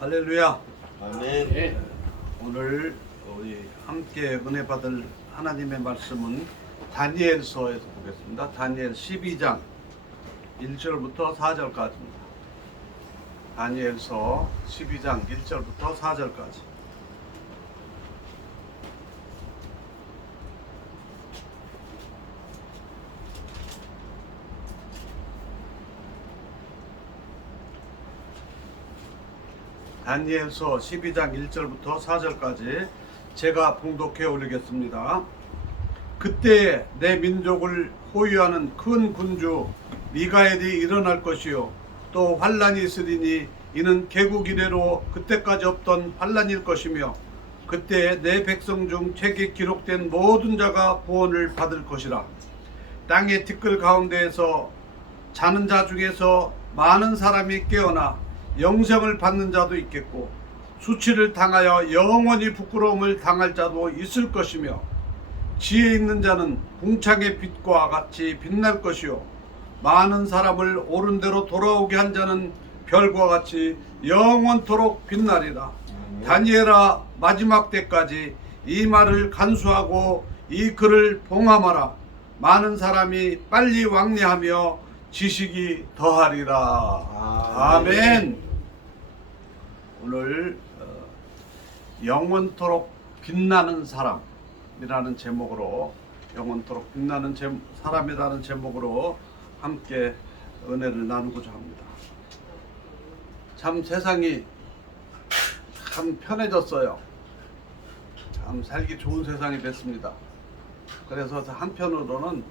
할렐루야. 아멘. 네. 오늘 우리 함께 은혜 받을 하나님의 말씀은 다니엘서에서 보겠습니다. 다니엘 12장 1절부터 4절까지입니다. 다니엘서 12장 1절부터 4절까지. 다니엘서 12장 1절부터 4절까지 제가 봉독해 올리겠습니다. 그때 내 민족을 호위하는 큰 군주 미가엘이 일어날 것이요 또 환란이 있으리니 이는 개국 이래로 그때까지 없던 환란일 것이며 그때 내 백성 중 책에 기록된 모든 자가 구원을 받을 것이라. 땅의 티끌 가운데에서 자는 자 중에서 많은 사람이 깨어나 영생을 받는 자도 있겠고 수치를 당하여 영원히 부끄러움을 당할 자도 있을 것이며 지혜 있는 자는 궁창의 빛과 같이 빛날 것이요 많은 사람을 옳은 대로 돌아오게 한 자는 별과 같이 영원토록 빛나리라. 다니엘아, 마지막 때까지 이 말을 간수하고 이 글을 봉함하라. 많은 사람이 빨리 왕래하며 지식이 더하리라. 아멘. 오늘 영원토록 빛나는 사람이라는 제목으로 영원토록 빛나는 사람이라는 제목으로 함께 은혜를 나누고자 합니다. 참 세상이 참 편해졌어요. 참 살기 좋은 세상이 됐습니다. 그래서 한편으로는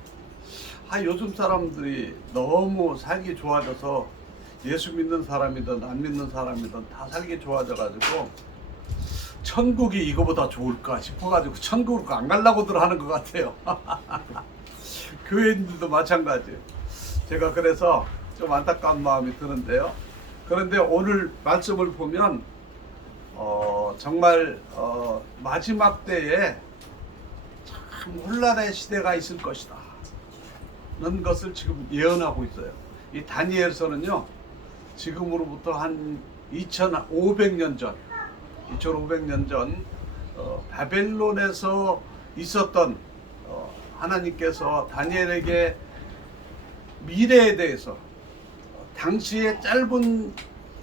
요즘 사람들이 너무 살기 좋아져서 예수 믿는 사람이든 안 믿는 사람이든 다 살기 좋아져가지고 천국이 이거보다 좋을까 싶어가지고 천국으로 안 가려고들 하는 것 같아요. 교회인들도 마찬가지예요. 제가 그래서 좀 안타까운 마음이 드는데요. 그런데 오늘 말씀을 보면 정말 마지막 때에 참 혼란의 시대가 있을 것이다 는 것을 지금 예언하고 있어요. 이 다니엘서는요 지금으로부터 한 2500년 전 바벨론에서 있었던 하나님께서 다니엘에게 미래에 대해서 당시의 짧은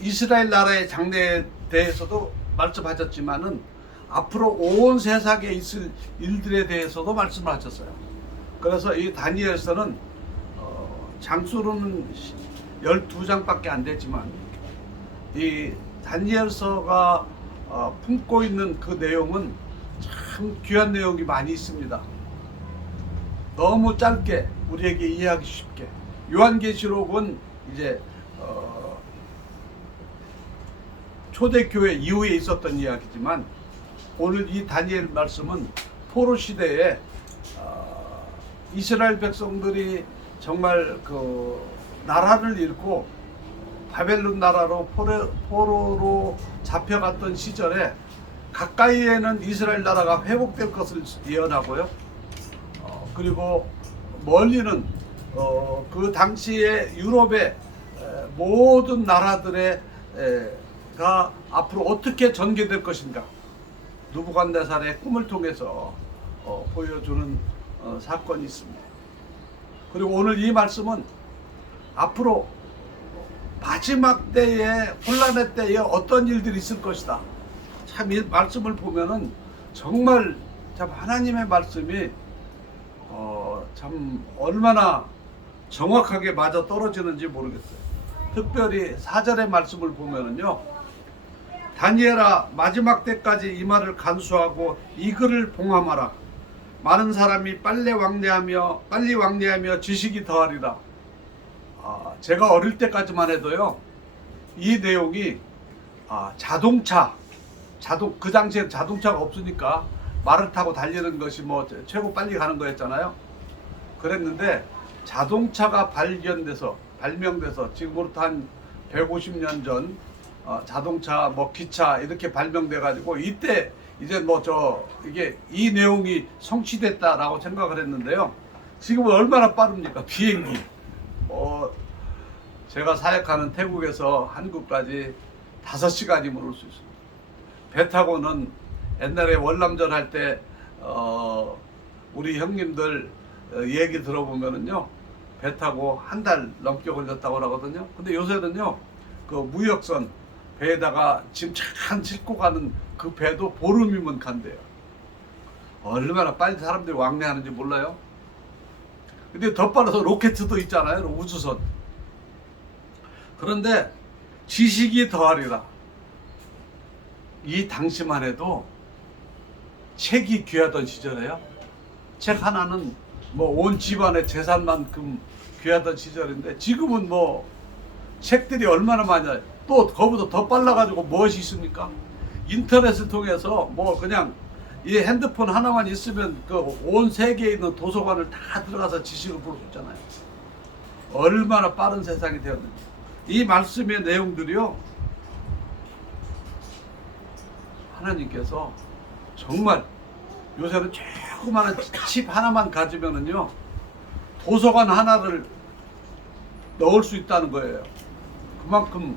이스라엘 나라의 장래에 대해서도 말씀하셨지만은 앞으로 온 세상에 있을 일들에 대해서도 말씀을 하셨어요. 그래서 이 다니엘서는 장수로는 12장밖에 안 되지만 이 다니엘서가 품고 있는 그 내용은 참 귀한 내용이 많이 있습니다. 너무 짧게 우리에게 이해하기 쉽게. 요한계시록은 이제 초대교회 이후에 있었던 이야기지만 오늘 이 다니엘 말씀은 포로 시대에 이스라엘 백성들이 정말 그 나라를 잃고 바벨론 나라로 포로로 잡혀갔던 시절에 가까이에는 이스라엘 나라가 회복될 것을 예언하고요. 그리고 멀리는 그 당시에 유럽의 모든 나라들의 가 앞으로 어떻게 전개될 것인가 느부갓네살의 꿈을 통해서 보여주는 사건이 있습니다. 그리고 오늘 이 말씀은 앞으로 마지막 때에 혼란의 때에 어떤 일들이 있을 것이다. 참 이 말씀을 보면은 정말 참 하나님의 말씀이 참 얼마나 정확하게 맞아 떨어지는지 모르겠어요. 특별히 4절의 말씀을 보면은요. 다니엘아, 마지막 때까지 이 말을 간수하고 이 글을 봉함하라. 많은 사람이 빨리 왕래하며 지식이 더하리라. 제가 어릴 때까지만 해도요. 이 내용이 그 당시에 자동차가 없으니까 말을 타고 달리는 것이 뭐 최고 빨리 가는 거였잖아요. 그랬는데 자동차가 발명돼서 지금부터 한 150년 전 자동차 기차 이렇게 발명돼 가지고 이때 이제 이게 이 내용이 성취됐다라고 생각을 했는데요. 지금은 얼마나 빠릅니까? 비행기. 제가 사역하는 태국에서 한국까지 5시간이면 올 수 있습니다. 배 타고는 옛날에 월남전 할 때 우리 형님들 얘기 들어보면은요, 배 타고 1달 넘게 걸렸다고 하거든요. 근데 요새는요, 그 무역선 배에다가 짐 착 싣고 가는 그 배도 보름이면 간대요. 얼마나 빨리 사람들이 왕래하는지 몰라요. 근데 더 빨라서 로켓도 있잖아요, 우주선. 그런데 지식이 더하리라. 이 당시만 해도 책이 귀하던 시절에요. 책 하나는 뭐 온 집안의 재산만큼 귀하던 시절인데, 지금은 뭐 책들이 얼마나 많아요. 또 그거보다 더 빨라가지고 무엇이 있습니까? 인터넷을 통해서 뭐 그냥 이 핸드폰 하나만 있으면 그 온 세계에 있는 도서관을 다 들어가서 지식을 볼 수 있잖아요. 얼마나 빠른 세상이 되었는지. 이 말씀의 내용들이요, 하나님께서 정말 요새는 조그마한 칩 하나만 가지면은요, 도서관 하나를 넣을 수 있다는 거예요. 그만큼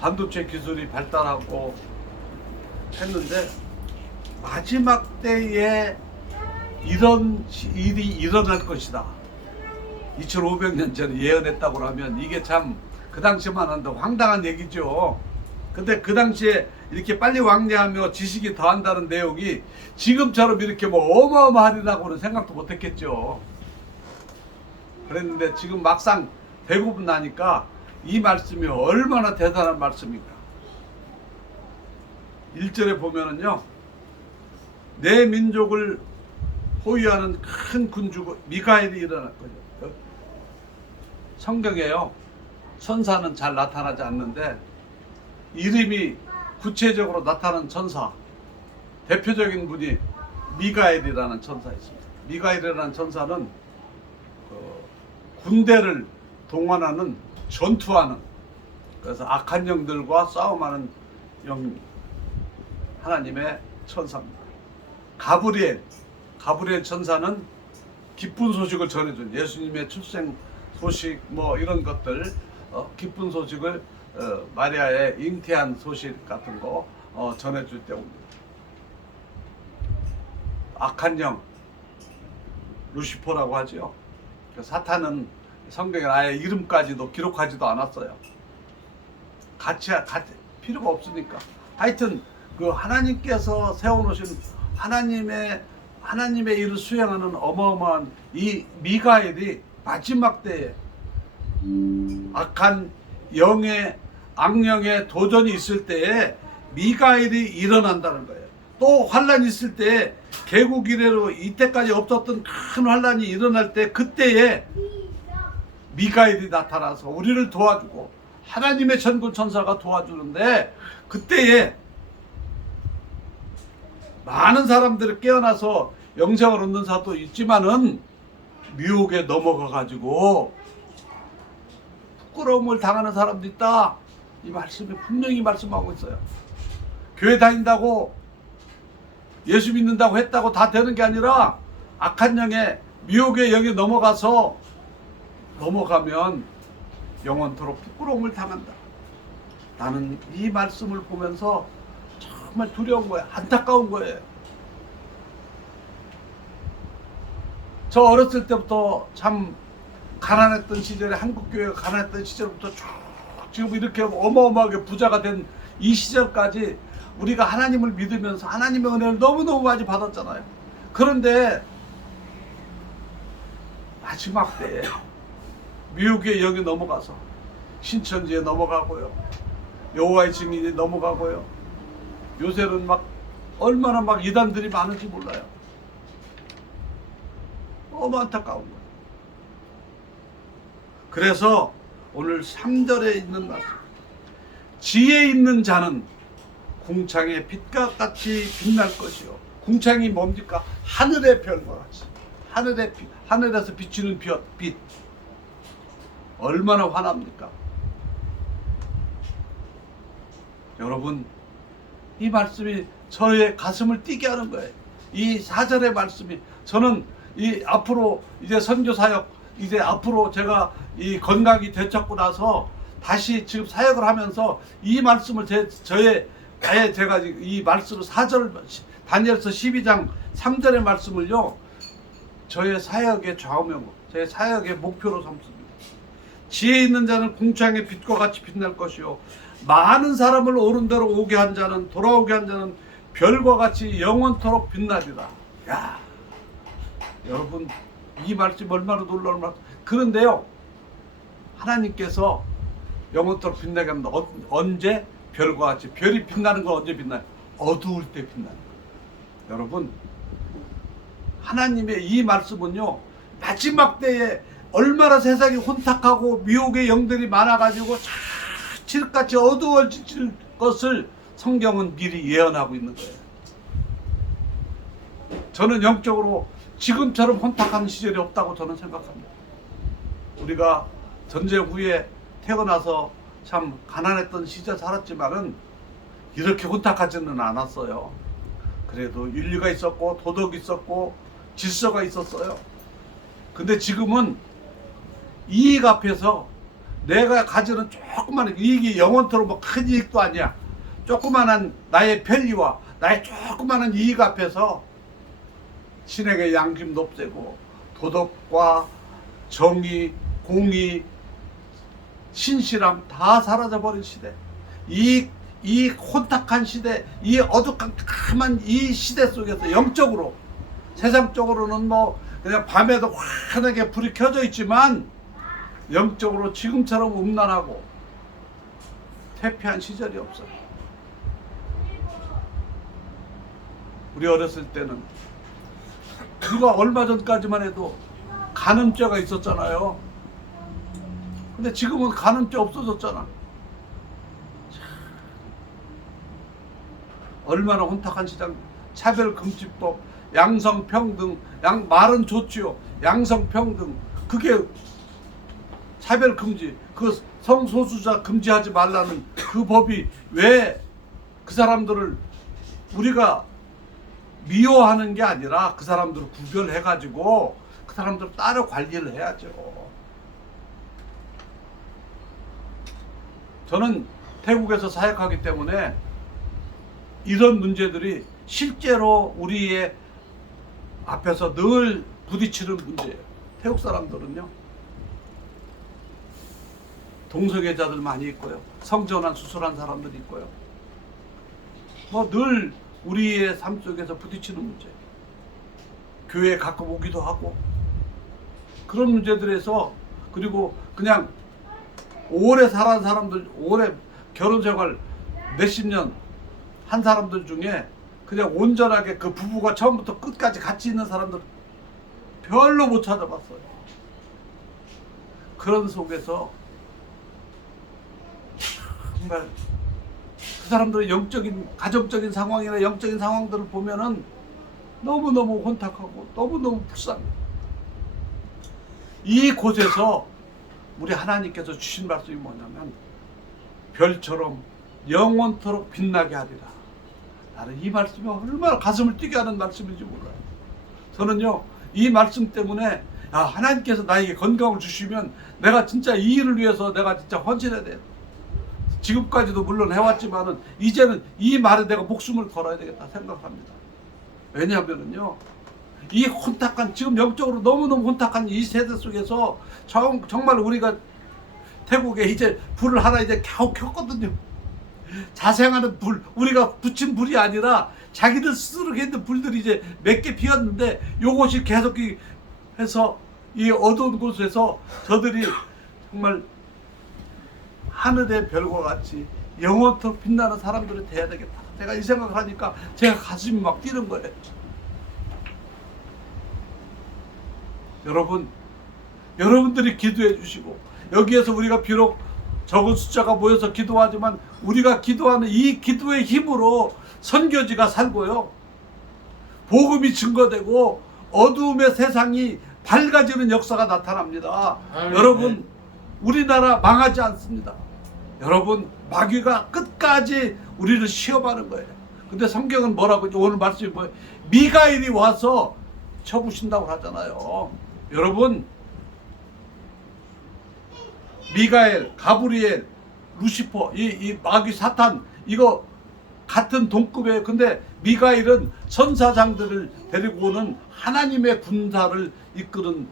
반도체 기술이 발달하고 했는데, 마지막 때에 이런 일이 일어날 것이다. 2500년 전에 예언했다고 하면 이게 참 그 당시만 한다 황당한 얘기죠. 근데 그 당시에 이렇게 빨리 왕래하며 지식이 더한다는 내용이 지금처럼 이렇게 뭐 어마어마하리라고는 생각도 못했겠죠. 그랬는데 지금 막상 되고 나니까 이 말씀이 얼마나 대단한 말씀인가. 1절에 보면은요, 내 민족을 호위하는 큰 군주 미가엘이 일어날 거죠. 성경에요, 천사는 잘 나타나지 않는데 이름이 구체적으로 나타나는 천사, 대표적인 분이 미가엘이라는 천사 있습니다. 미가엘이라는 천사는 군대를 동원하는, 전투하는, 그래서 악한 영들과 싸움하는 하나님의 천사입니다. 가브리엘 천사는 기쁜 소식을 전해준, 예수님의 출생 소식 뭐 이런 것들, 기쁜 소식을 마리아의 잉태한 소식 같은 거 전해줄 때 옵니다. 악한 영, 루시퍼라고 하죠. 사탄은 성경에 아예 이름까지도 기록하지도 않았어요. 같이 필요가 없으니까. 하여튼 그 하나님께서 세워놓으신 하나님의 일을 수행하는 어마어마한 이 미가엘이 마지막 때에 악한 악령의 도전이 있을 때에 미가엘이 일어난다는 거예요. 또 환란이 있을 때 개국 이래로 이때까지 없었던 큰 환란이 일어날 때, 그때에 미가엘이 나타나서 우리를 도와주고 하나님의 전군 천사가 도와주는데, 그때에 많은 사람들이 깨어나서 영생을 얻는 사도 있지만은 미혹에 넘어가 가지고 부끄러움을 당하는 사람도 있다. 이 말씀이 분명히 말씀하고 있어요. 교회 다닌다고, 예수 믿는다고 했다고 다 되는 게 아니라 악한 영의 미혹의 영에 넘어가면 영원토록 부끄러움을 당한다. 나는 이 말씀을 보면서 정말 두려운 거예요. 안타까운 거예요. 저 어렸을 때부터 참 가난했던 시절에, 한국교회가 가난했던 시절부터 쭉 지금 이렇게 어마어마하게 부자가 된 이 시절까지 우리가 하나님을 믿으면서 하나님의 은혜를 너무너무 많이 받았잖아요. 그런데 마지막 때에 미혹의 영이 넘어가서 신천지에 넘어가고요, 여호와의 증인이 넘어가고요, 요새는 막 얼마나 막 이단들이 많은지 몰라요. 너무 안타까운 거예요. 그래서 오늘 3절에 있는 말씀, 지혜 있는 자는 궁창의 빛과 같이 빛날 것이요. 궁창이 뭡니까? 하늘의 별과 같이, 하늘에서 비치는 빛. 얼마나 환합니까? 여러분, 이 말씀이 저의 가슴을 뛰게 하는 거예요. 이 4절의 말씀이, 저는 이 앞으로 이제 선교 사역, 이제 앞으로 제가 이 건강이 되찾고 나서 다시 지금 사역을 하면서 이 말씀을 아예 제가 이 말씀을 4절 다니엘서 12장 3절의 말씀을요 저의 사역의 좌우명, 저의 사역의 목표로 삼습니다. 지혜 있는 자는 궁창의 빛과 같이 빛날 것이요 많은 사람을 옳은 대로 오게 한 자는 돌아오게 한 자는 별과 같이 영원토록 빛나리라. 야, 여러분 이 말씀 얼마나 놀라운 말씀. 그런데요 하나님께서 영원토록 빛나게 합니다. 언제? 별과 같이. 별이 빛나는 건 언제 빛나요? 어두울 때 빛나는 거예요. 여러분 하나님의 이 말씀은요 마지막 때에 얼마나 세상이 혼탁하고 미혹의 영들이 많아가지고 칠흑같이 어두워질 것을 성경은 미리 예언하고 있는 거예요. 저는 영적으로 지금처럼 혼탁한 시절이 없다고 저는 생각합니다. 우리가 전쟁 후에 태어나서 참 가난했던 시절 살았지만은 이렇게 혼탁하지는 않았어요. 그래도 윤리가 있었고 도덕이 있었고 질서가 있었어요. 근데 지금은 이익 앞에서 내가 가지는 조그마한 이익이 영원토록 뭐 큰 이익도 아니야. 조그마한 나의 편리와 나의 조그마한 이익 앞에서 신에게 양심도 없애고 도덕과 정의, 공의, 신실함 다 사라져버린 시대. 이 혼탁한 시대, 이 어두컴컴한 이 시대 속에서 영적으로, 세상적으로는 뭐 그냥 밤에도 환하게 불이 켜져 있지만 영적으로 지금처럼 음란하고 퇴폐한 시절이 없어요. 우리 어렸을 때는 우리가 얼마 전까지만 해도 간음죄가 있었잖아요. 근데 지금은 간음죄 없어졌잖아. 얼마나 혼탁한 시장. 차별금지법, 양성평등, 말은 좋지요. 양성평등, 그게 차별금지, 그 성소수자 금지하지 말라는 그 법이 왜 그 사람들을 우리가 미워하는 게 아니라 그 사람들을 구별해가지고 그 사람들을 따로 관리를 해야죠. 저는 태국에서 사역하기 때문에 이런 문제들이 실제로 우리의 앞에서 늘 부딪히는 문제예요. 태국 사람들은요 동성애자들 많이 있고요, 성전환 수술한 사람들이 있고요, 뭐 늘 우리의 삶 속에서 부딪히는 문제, 교회에 가끔 오기도 하고 그런 문제들에서, 그리고 그냥 오래 살아온 사람들, 오래 결혼 생활 몇십 년 한 사람들 중에 그냥 온전하게 그 부부가 처음부터 끝까지 같이 있는 사람들 별로 못 찾아봤어요. 그런 속에서 정말 그 사람들의 영적인, 가정적인 상황이나 영적인 상황들을 보면은 너무너무 혼탁하고 너무너무 불쌍해요. 이곳에서 우리 하나님께서 주신 말씀이 뭐냐면 별처럼 영원토록 빛나게 하리라. 나는 이 말씀이 얼마나 가슴을 뛰게 하는 말씀인지 몰라요. 저는요 이 말씀 때문에 하나님께서 나에게 건강을 주시면 내가 진짜 이 일을 위해서 내가 진짜 헌신해야 돼. 지금까지도 물론 해왔지만은 이제는 이 말에 내가 목숨을 걸어야 되겠다 생각합니다. 왜냐하면은요 이 혼탁한, 지금 영적으로 너무너무 혼탁한 이 세대 속에서 정말 우리가 태국에 이제 불을 하나 이제 겨우 켰거든요. 자생하는 불, 우리가 붙인 불이 아니라 자기들 스스로 있는 불들이 이제 몇 개 피었는데 요것이 계속 해서 이 어두운 곳에서 저들이 정말 하늘의 별과 같이 영원토록 빛나는 사람들이 돼야 되겠다. 제가 이 생각을 하니까 제가 가슴이 막 뛰는 거예요. 여러분들이 기도해 주시고, 여기에서 우리가 비록 적은 숫자가 모여서 기도하지만 우리가 기도하는 이 기도의 힘으로 선교지가 살고요, 복음이 증거되고 어두움의 세상이 밝아지는 역사가 나타납니다. 여러분 우리나라 망하지 않습니다. 여러분 마귀가 끝까지 우리를 시험하는 거예요. 근데 성경은 뭐라고, 오늘 말씀이 뭐예요? 미가엘이 와서 쳐부신다고 하잖아요. 여러분 미가엘, 가브리엘, 루시퍼, 이 마귀 사탄, 이거 같은 동급이에요. 근데 미가엘은 천사장들을 데리고 오는 하나님의 군사를 이끄는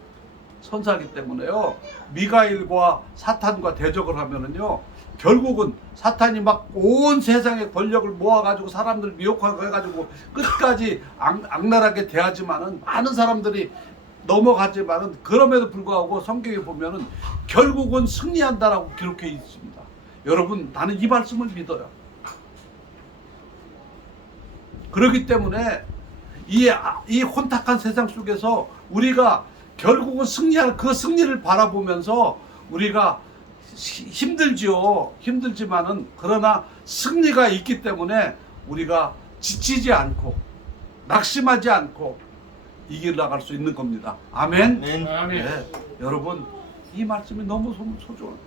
천사이기 때문에요. 미가엘과 사탄과 대적을 하면은요, 결국은 사탄이 막 온 세상의 권력을 모아가지고 사람들 미혹하고 해가지고 끝까지 악랄하게 대하지만은 많은 사람들이 넘어가지만은, 그럼에도 불구하고 성경에 보면은 결국은 승리한다라고 기록해 있습니다. 여러분, 나는 이 말씀을 믿어요. 그렇기 때문에 이 혼탁한 세상 속에서 우리가 결국은 승리할 그 승리를 바라보면서 우리가 힘들지요. 힘들지만은 그러나 승리가 있기 때문에 우리가 지치지 않고 낙심하지 않고 이길 나갈 수 있는 겁니다. 아멘. 네. 여러분, 이 말씀이 너무 소중합니다.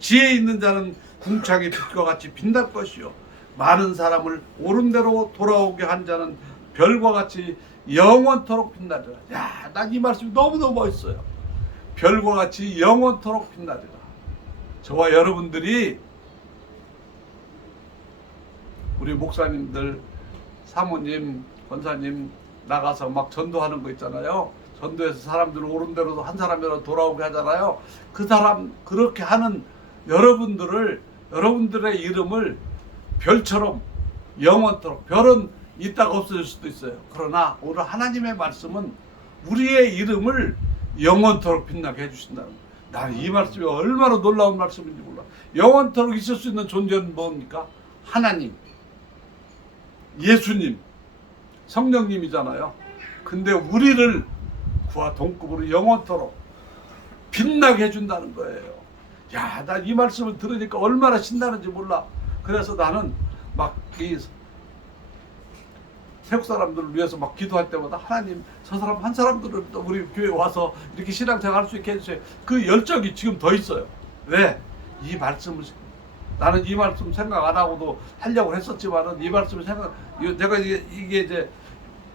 지혜 있는 자는 궁창의 빛과 같이 빛날 것이요, 많은 사람을 옳은 대로 돌아오게 한 자는 별과 같이 영원토록 빛나리라. 야, 난 이 말씀이 너무너무 멋있어요. 별과 같이 영원토록 빛나리라. 저와 여러분들이, 우리 목사님들, 사모님, 권사님 나가서 막 전도하는 거 있잖아요. 전도해서 사람들 옳은 대로 한 사람이라도 돌아오게 하잖아요. 그 사람, 그렇게 하는 여러분들의 이름을 별처럼 영원토록, 별은 이따가 없어질 수도 있어요. 그러나 오늘 하나님의 말씀은 우리의 이름을 영원토록 빛나게 해주신다는 거예요. 나는 이 말씀이 얼마나 놀라운 말씀인지 몰라. 영원토록 있을 수 있는 존재는 뭡니까? 하나님, 예수님, 성령님이잖아요. 근데 우리를 그와 동급으로 영원토록 빛나게 해준다는 거예요. 야, 나 이 말씀을 들으니까 얼마나 신나는지 몰라. 그래서 나는 막 이 태국 사람들을 위해서 막 기도할 때마다, 하나님, 저 사람 한 사람들을 우리 교회 와서 이렇게 신앙생활 할 수 있게 해주세요. 그 열정이 지금 더 있어요. 왜? 이 말씀을, 나는 이 말씀 생각 안 하고도 하려고 했었지만은, 이 말씀을 내가 이게 이제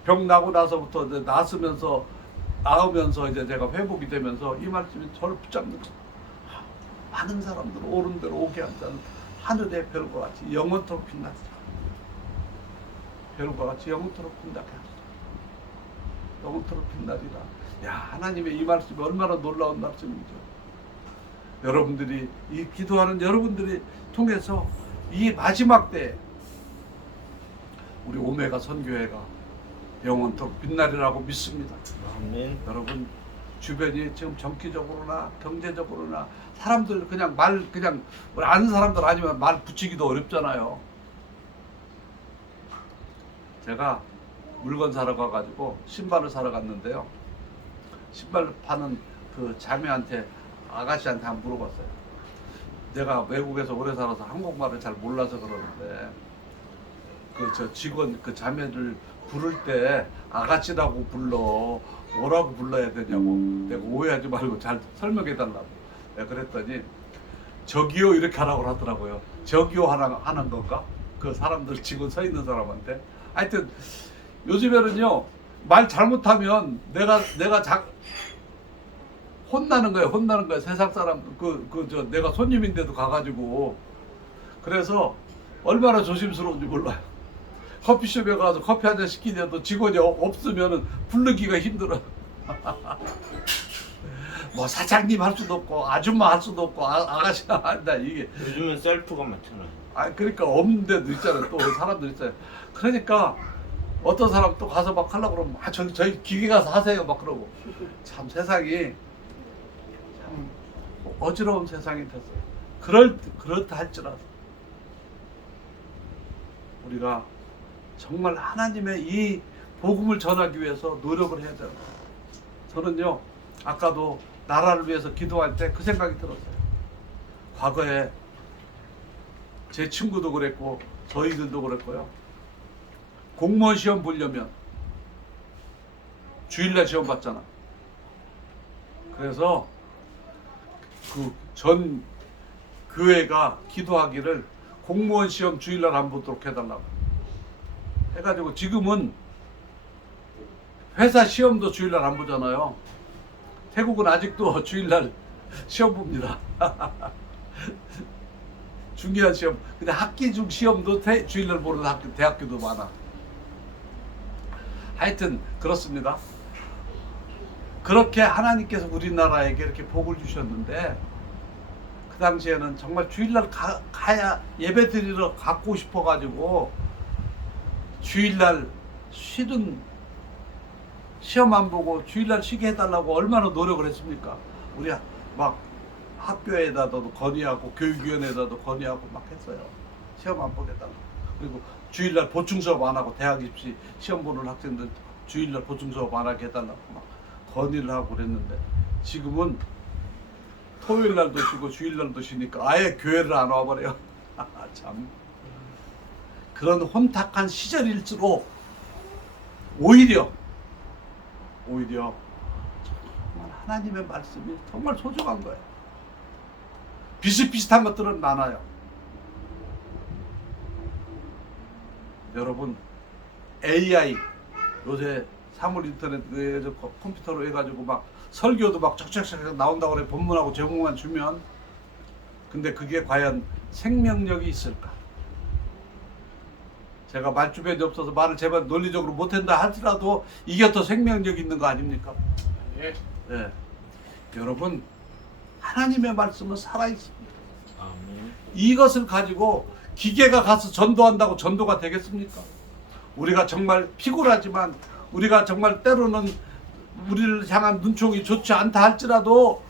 병 나고 나서부터 이제 나으면서 이제 제가 회복이 되면서 이 말씀이 저를 붙잡는 거예요. 많은 사람들 옳은 대로 오게 한다는 하늘의 별과 같이 영원토록 빛나리라. 별과 같이 영원토록 빛나게 하소서. 영원토록 빛나리라. 야, 하나님의 이 말씀이 얼마나 놀라운 말씀이죠. 여러분들이, 이 기도하는 여러분들이 통해서 이 마지막 때 우리 오메가 선교회가 영원토록 빛나리라고 믿습니다. 아멘. 여러분, 주변이 지금 정치적으로나 경제적으로나 사람들 그냥 우리 아는 사람들 아니면 말 붙이기도 어렵잖아요. 제가 물건 사러 가가지고 신발을 사러 갔는데요. 신발 파는 그 자매한테, 아가씨한테 한번 물어봤어요. 내가 외국에서 오래 살아서 한국말을 잘 몰라서 그러는데, 저 직원, 그 자매를 부를 때 아가씨라고 불러, 뭐라고 불러야 되냐고, 내가 오해하지 말고 잘 설명해 달라고. 내가 그랬더니 저기요 이렇게 하라고 하더라고요. 저기요 하는 건가? 그 사람들 직원 서 있는 사람한테. 하여튼 요즘에는요, 말 잘못하면 내가 혼나는 거예요. 세상 사람, 내가 손님인데도 가가지고. 그래서 얼마나 조심스러운지 몰라요. 커피숍에 가서 커피 한 잔 시키는데도 직원이 없으면 부르기가 힘들어. 뭐 사장님 할 수도 없고 아줌마 할 수도 없고 아가씨가 한다. 이게 요즘은 셀프가 많잖아요. 그러니까 없는 데도 있잖아요. 또 사람들 있잖아요. 그러니까 어떤 사람 또 가서 막 하려고 그러면, 저희 기계 가서 하세요 막 그러고. 참 세상이 참 어지러운 세상이 됐어요. 그렇다 할지라도 우리가 정말 하나님의 이 복음을 전하기 위해서 노력을 해야 돼요. 저는요, 아까도 나라를 위해서 기도할 때 그 생각이 들었어요. 과거에 제 친구도 그랬고 저희들도 그랬고요. 공무원 시험 보려면 주일날 시험 봤잖아. 그래서 그 전 교회가 기도하기를 공무원 시험 주일날 안 보도록 해달라고 해가지고, 지금은 회사 시험도 주일날 안 보잖아요. 태국은 아직도 주일날 시험 봅니다. 중요한 시험. 근데 학기 중 시험도 주일날 보는 대학교도 많아. 하여튼 그렇습니다. 그렇게 하나님께서 우리나라에게 이렇게 복을 주셨는데 그 당시에는 정말 주일날 가야 예배 드리러 가고 싶어가지고 주일날 쉬든 시험 안 보고 주일날 쉬게 해달라고 얼마나 노력을 했습니까? 우리 막 학교에다도 건의하고 교육위원회에다도 건의하고 막 했어요. 시험 안 보게 해달라고. 그리고 주일날 보충 수업 안 하고 대학 입시 시험 보는 학생들 주일날 보충 수업 안 하게 해달라고 막 건의를 하고 그랬는데 지금은 토요일날도 쉬고 주일날도 쉬니까 아예 교회를 안 와버려요. 참 그런 혼탁한 시절일수록 오히려 정말 하나님의 말씀이 정말 소중한 거예요. 비슷비슷한 것들은 많아요. 여러분 AI 요새 사물 인터넷 컴퓨터로 해가지고 막 설교도 막 쫙쫙쫙 나온다고 그래. 본문하고 제목만 주면 근데 그게 과연 생명력이 있을까? 제가 말주변이 없어서 말을 제발 논리적으로 못한다 하더라도 이게 더 생명력 있는 거 아닙니까? 예. 네. 여러분 하나님의 말씀은 살아있습니다. 아멘. 이것을 가지고 기계가 가서 전도한다고 전도가 되겠습니까? 우리가 정말 피곤하지만 우리가 정말 때로는 우리를 향한 눈총이 좋지 않다 할지라도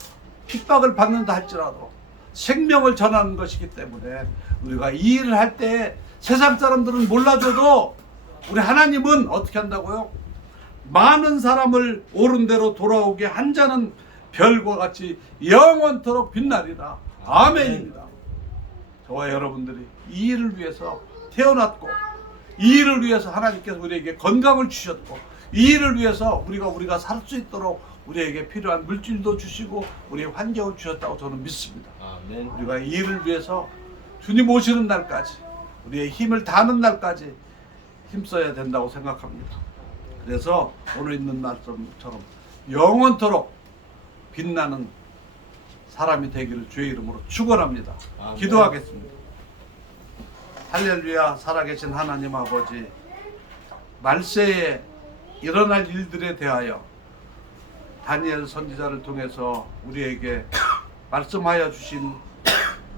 핍박을 받는다 할지라도 생명을 전하는 것이기 때문에 우리가 이 일을 할 때 세상 사람들은 몰라줘도 우리 하나님은 어떻게 한다고요? 많은 사람을 옳은 대로 돌아오게 한 자는 별과 같이 영원토록 빛나리라. 아멘입니다. 저와 여러분들이 이 일을 위해서 태어났고 이 일을 위해서 하나님께서 우리에게 건강을 주셨고 이 일을 위해서 우리가 살 수 있도록 우리에게 필요한 물질도 주시고 우리의 환경을 주셨다고 저는 믿습니다. 아멘. 우리가 이 일을 위해서 주님 오시는 날까지 우리의 힘을 다하는 날까지 힘써야 된다고 생각합니다. 그래서 오늘 있는 말씀처럼 영원토록 빛나는 사람이 되기를 주의 이름으로 축원합니다. 아멘. 기도하겠습니다. 할렐루야. 살아계신 하나님 아버지, 말세에 일어날 일들에 대하여 다니엘 선지자를 통해서 우리에게 말씀하여 주신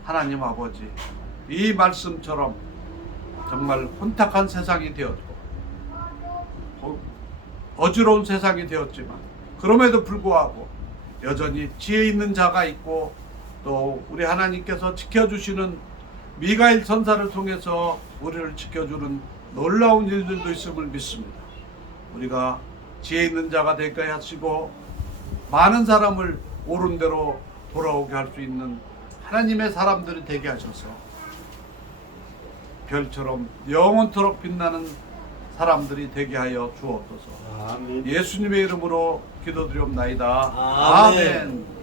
하나님 아버지, 이 말씀처럼 정말 혼탁한 세상이 되었고 어지러운 세상이 되었지만 그럼에도 불구하고 여전히 지혜 있는 자가 있고 또 우리 하나님께서 지켜주시는 미가엘 천사를 통해서 우리를 지켜주는 놀라운 일들도 있음을 믿습니다. 우리가 지혜 있는 자가 되게 하시고 많은 사람을 옳은 대로 돌아오게 할 수 있는 하나님의 사람들이 되게 하셔서 별처럼 영원토록 빛나는 사람들이 되게 하여 주옵소서. 아멘. 예수님의 이름으로 기도드리옵나이다. 아멘. 아멘.